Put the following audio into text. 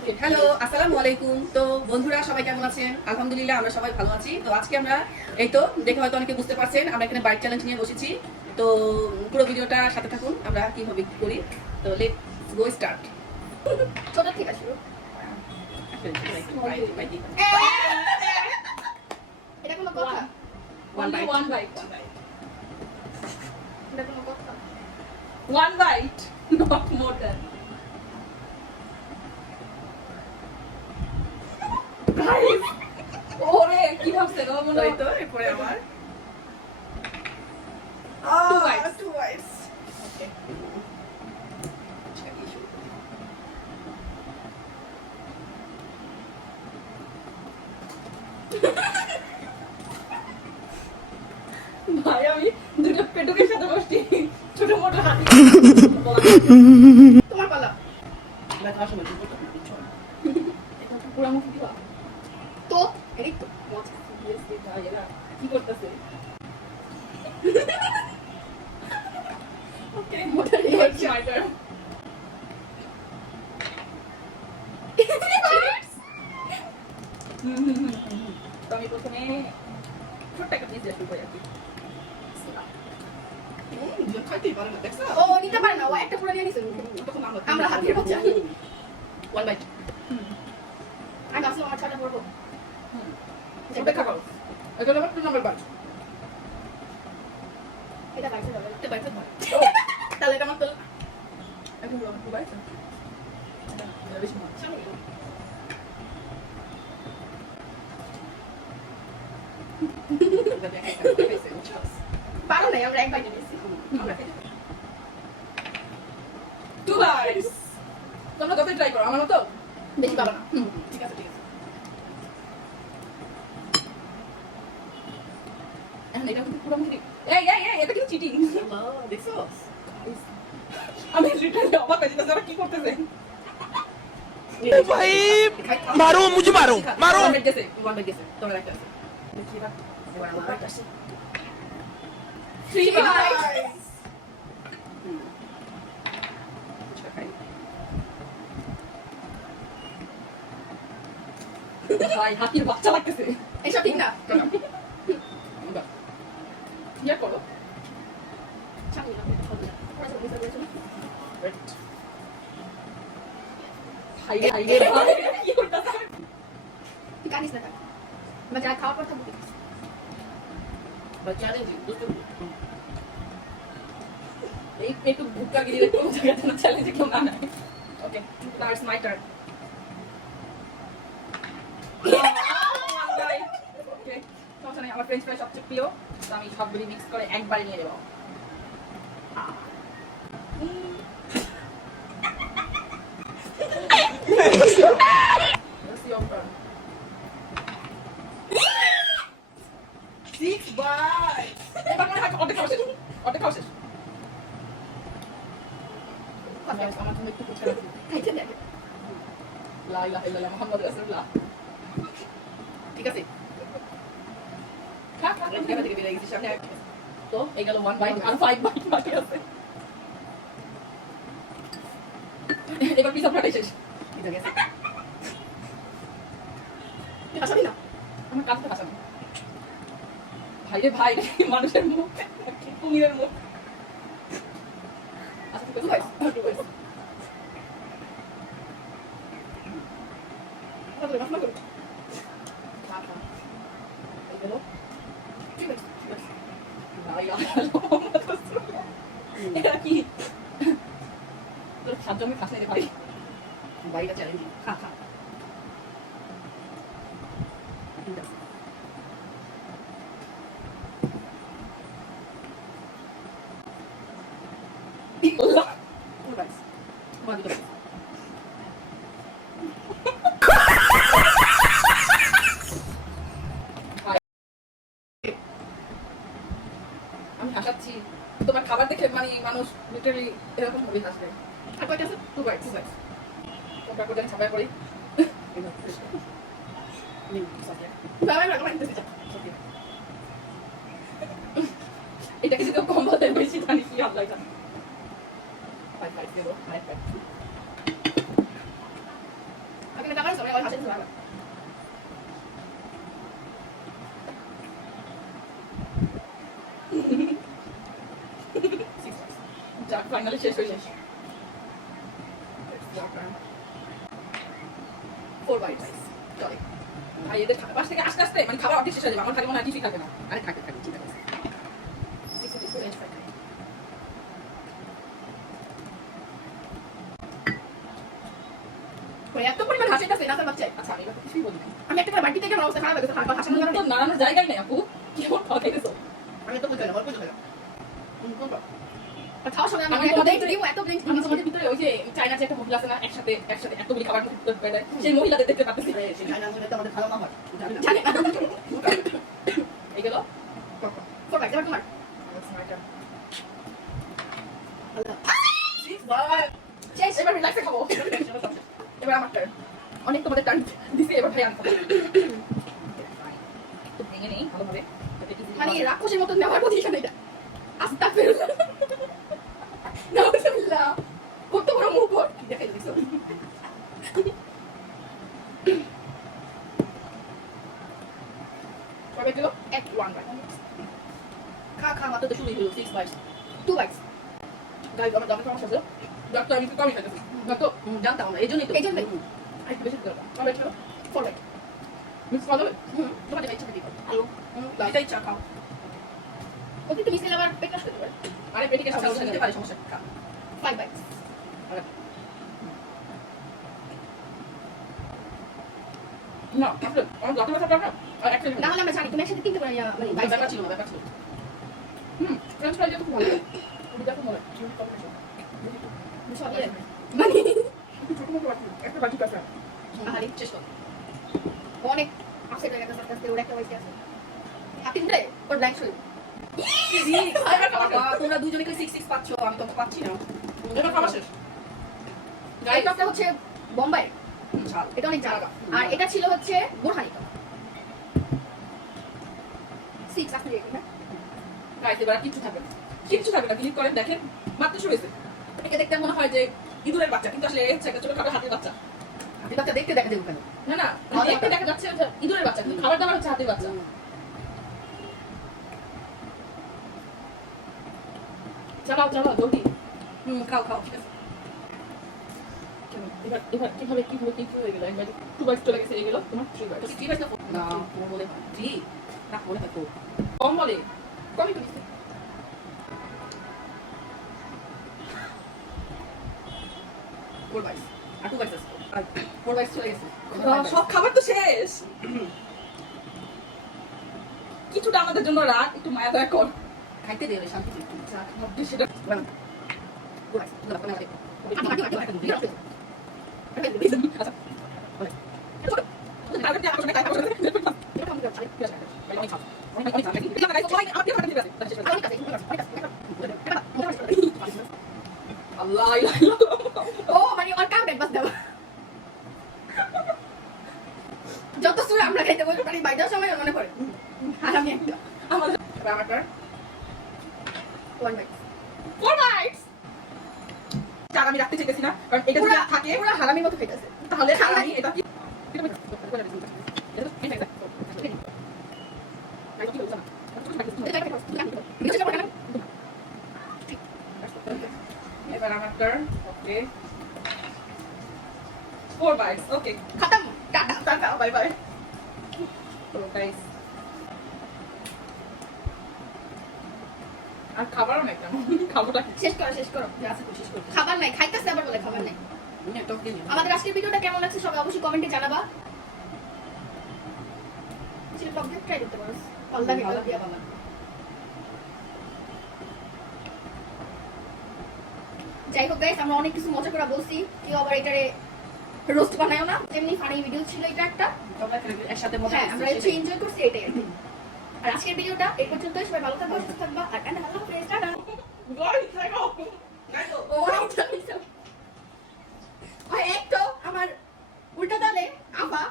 Hello, আসসালামু আলাইকুম। তো বন্ধুরা সবাই কেমন আছেন? আলহামদুলিল্লাহ আমরা সবাই ভালো আছি। তো আজকে আমরা এই তো দেখে হয়তো অনেকে বুঝতে পারছেন আমরা এখানে বাইক চ্যালেঞ্জ নিয়ে বসেছি। তো পুরো ভিডিওটা সাথে থাকুন আমরা কিভাবে কি করি। তো লেটস গো স্টার্ট। ছোট থেকে শুরু। এটা কোনো কথা? One bite. এটা কোনো কথা? One bite, not more than. Guys, ওরে কি ভাবছে গো মনে হয় তো এরপরে আবার two bites. Okay. ভাই আমি দুটো পেটুকের সাথে বসছি ছোট মোটো হাতি তোমার পালা। আমরা খাওয়ার সময় দুটো এটা তো পুরো মুখ দিবা তো এই তো মজা দিয়েছে ভাই এরা কি করতেছে ওকে মোটা হচ্ছে মাই টার্ন তো আমি প্রথমে ছোট্ট একটা পিস দিয়ে করে রাখি ও নিতে পারে না, ও একটা পুরো নিয়ে নিছে। আমরা হাতের বাচ্চা। ওয়ান বাইট আমি আসলে আমার ছয়টা পড়বো। অপেক্ষা করো এটা হলো 2 নাম্বার বাইট এটা বাইরে যাবে। এটা বাইট তাহলে এটা আমার তো এখন আমার 2 বাইট এটা বেশি মজা পারো নাই, আমরা এক বাইরে নিয়েছি। টু বাইটস তোমরা কত ট্রাই করো আমার মতো বেশি পাবো না। ঠিক আছে এখন এটা কিন্তু পুরো মুখে এই এটা কি চিটিং দেখছো আমি লিটারালি অবাক হয়ে যাচ্ছি ওরা কি করতেছে भाई मारो मुझे मारो मारो ওয়ান বাইট গেছে তোমরা একটা আছে দেখি এবার আমার বাইট আসে 3 বাইটস ভাই হাতির বাচ্চা লাগতেছে এইসব ঠিক না। ইয়া করো সামনে যাবে। ওরা সব বুঝতে পেরেছো? হাইরে ভাই কি করতেছে তুই কাঁদিস না, কাঁদ। আমরা যা খাওয়ার পর থাকবো। বা চ্যালেঞ্জিং বুঝতে এই একটু ভুক্কা গিয়ে কোন জায়গাতে না চ্যালেঞ্জিং কেউ না নেয় ওকে নাও ইটস মাই টার্ন ওকে সমস্যা নেই আমার ফ্রেঞ্চ ফ্রাই সবচেয়ে প্রিয় তো আমি সবগুলি মিক্স করে একবারে নিয়ে নেবো Six bites. এবার মনে হয় অর্ধেক খাওয়া শেষ অর্ধেক খাওয়া শেষ আমার জন্য একটু কুচকা রাখি খাইতে দেবে। লা ইলাহা ইল্লাল্লাহ মুহাম্মাদুর রাসূলুল্লাহ ঠিক আছে খা ক্যামেরা থেকে বেরিয়ে গেছি সামনে তো এই গেল 1 বাইট আর 5 বাইট বাকি আছে এবার পিজা ফ্রাই শেষ পিজা গেছে আসবি না। আমার কাছে ভাষা নেই ভাই রে ভাই মানুষের মুখ কুমিরের মুখ আচ্ছা ঠিক আছে তাহলে মাফ না করো এই গেল ঠিক আছে ভাই এটা কি তোর সাহায্য আমি খাস নাই রে ভাই ভাইটা চ্যালেঞ্জ খা ঠিক আছে আমি হাসাচ্ছি তোমার খাবার দেখে মানে মানুষ লিটারালি এরকম ভাবে হাসবে আর কয়টা আছে 2 বাইটস তোমরা কোথায় ছাপায় পড়ি বাবা না আমার ইন্টারেস্ট। এটা কিছু কেউ কম বলতে বেশি জানি কি আল্লাহ জানে 5 দেবো 5 Akin nagkakaroon sa mga oil hasil sa lahat. যাক ফাইনালি শেষ হয়ে শেষ 4 bites. চলে আর এদের পাশ থেকে আস্তে আস্তে মানে খাবার অর্ধেক শেষ হয়ে যাবে আমার খালি মনে হয় কিছুই থাকবে না আরে থাকবে থাকবে ঠিক আছে 6 inch fry. ওই এত পরিমাণ হাসিটা আছে নাসার বাচ্চায়। আচ্ছা আমি এবার কিছুই বলি না আমি একটা করে বাটি থেকে আমার অবস্থা খারাপ হয়ে গেছে। হাসি আমার তো নাড়ানোর জায়গাই নেই আপু কেমন কথা গেছো আমি তো বুঝতে না, অল্প বুঝতে না। আর খাওয়ার সময় আমি আমি এত তোমাদের ব্লেন্ড দিব, এত ব্লেন্ড আমি তোমাদের ভিতরে ওই যে চায়না যে একটা মহিলা আছে না একসাথে এতগুলি খাবার করতে পারে সেই মহিলাদের দেখতে পাচ্ছি জানি না এই গেল 4 bites এবার তোমার। শেষ। এবার রিল্যাক্সে খাবো এবার আমার টার্ন অনেক তোমাদের টার্ন দিছে এবার ভাই আমি খাবো তো ভেঙে নেই ভালোভাবে মানে রাক্ষসের মতো নেওয়ার পজিশন এটা। আস্তাগফিরুল্লাহ। নাউজুবিল্লাহ। কত বড় মুখ ওর। দেখাই দিছো কবে গেল এক 1 bite. খা মাত্র তো শুরুই হলো 6 bites 2 bites. গাইজ আমার দামে সমস্যা ছিল ডাক্তার আমি একটু কমই খাইতেছি ডাক্তার জানতাম না এই জন্যই তো এই জন্যই। একটু বেশি দিতে হবে ছিল 4 bites. মিক্স করা যাবে তোমার যেটা ইচ্ছা দিতে পারো। আলু এটা ইচ্ছা খাও ওকে তুমি মিশিয়ে আবার পেট নষ্ট করতে পারো। আরে পেটিকে সমস্যা দিতে পারে সমস্যা খা 5 bites. না আসলে আমার যত ব্যথা পাবে আর একটা না হলে আমরা জানি তুমি একসাথে তিনটে করে মানে bites ব্যাপার ছিল ব্যাপার ছিল ফ্রেঞ্চ ফ্রাই যেটা খুব ভালো লাগে ওটা খুব ভালো লাগে সব ইয়ে। মানে একটা বাকি কাছে আহারি শেষ কর অনেক আছে জায়গাটা আস্তে আস্তে ওর একটা বাইতে আছে। আপনি উঠে ওর ব্ল্যাঙ্ক শুরু। তোমরা দুজনে কি 6 পাচ্ছ আমি তো পাচ্ছি না এবার খাওয়া শেষ এটা হচ্ছে বোম্বাই, ঝাল এটা অনেক জায়গা। আর এটা ছিল হচ্ছে বোরহানি। 6 আপনি দেখুন না। গাইস এবার আর কিচ্ছু থাকবে না কিচ্ছু থাকবে না ক্লিক করেন দেখেন মাত্র শুরু হয়েছে একে দেখতে মনে হয় যে ইঁদুরের বাচ্চা কিন্তু আসলে হচ্ছে একটা ছোটখাটো হাতির বাচ্চা হাতির বাচ্চা দেখতে দেখা দেবো কেন? না না দেখতে দেখা যাচ্ছে ওটা ইঁদুরের বাচ্চা কিন্তু খাবার দাবার হচ্ছে হাতির বাচ্চা চালাও চালাও জলদি খাও খাও ঠিক আছে এবার এবার কিভাবে কিভাবে কি হয়ে গেল একবার 2 বাইট চলে গেছে এই গেল তোমার 3 বাইট 3 বাইট না ও বলে 3 না বলে হয় 4 কম বলে কমই তো দিছে 4 বাইট আর 2 বাইট আছে 4 বাইট চলে গেছে সব খাবার তো শেষ কিছুটা আমাদের জন্য রাখ একটু মায়া দয়া কর খাইতে দে শান্তিতে একটু যা খাবার সেটা বানা আল্লাহ ও মানে ওর কাম বাস দাও। যত সময় আমরা খাইতে বলবো মানে বাইরের সময় মনে পড়ে। আর আমি একটা আমাদের রামাটার 1 bite. 4 বাইটস চার আমি রাখতে চাইতেছি না কারণ এটা যদি থাকে পুরো হারামির মতো খাইতেছে। তাহলে আমি এটা কি এবার আমার টার্ন ওকে 4 বাইটস ওকে খতম। টাটা। টাটা বাই বাই তো গাইস আর খাবারও নাই কেন খাবোটা কি শেষ করো শেষ করো। আছে কোশিশ করছি খাবার নাই, খাইতেছে আবার বলে খাবার নাই। আমাদের আজকের ভিডিওটা কেমন লাগছে সবাই অবশ্যই কমেন্টে জানাবা। চিলি টক দিয়ে ট্রাই করতে পারো। ভালো লাগে ভালো দিয়া বাবা। যাই হোক গাইস আমরা অনেক কিছু মজা করে বলছি, কেউ আবার এটারে রোস্ট বানায়ও না, এমনি ফানি ভিডিও ছিল এটা একটা। তোমরা একসাথে মজা হ্যাঁ আমরা একটু এনজয় করছি এটাই আর কি। আর আজকের ভিডিওটা এই পর্যন্তই। সবাই ভালো থাকবা সুস্থ থাকবা আর আল্লাহ হাফেজ। টাটা। ও একটা এক তো আমার উল্টা দলে আবা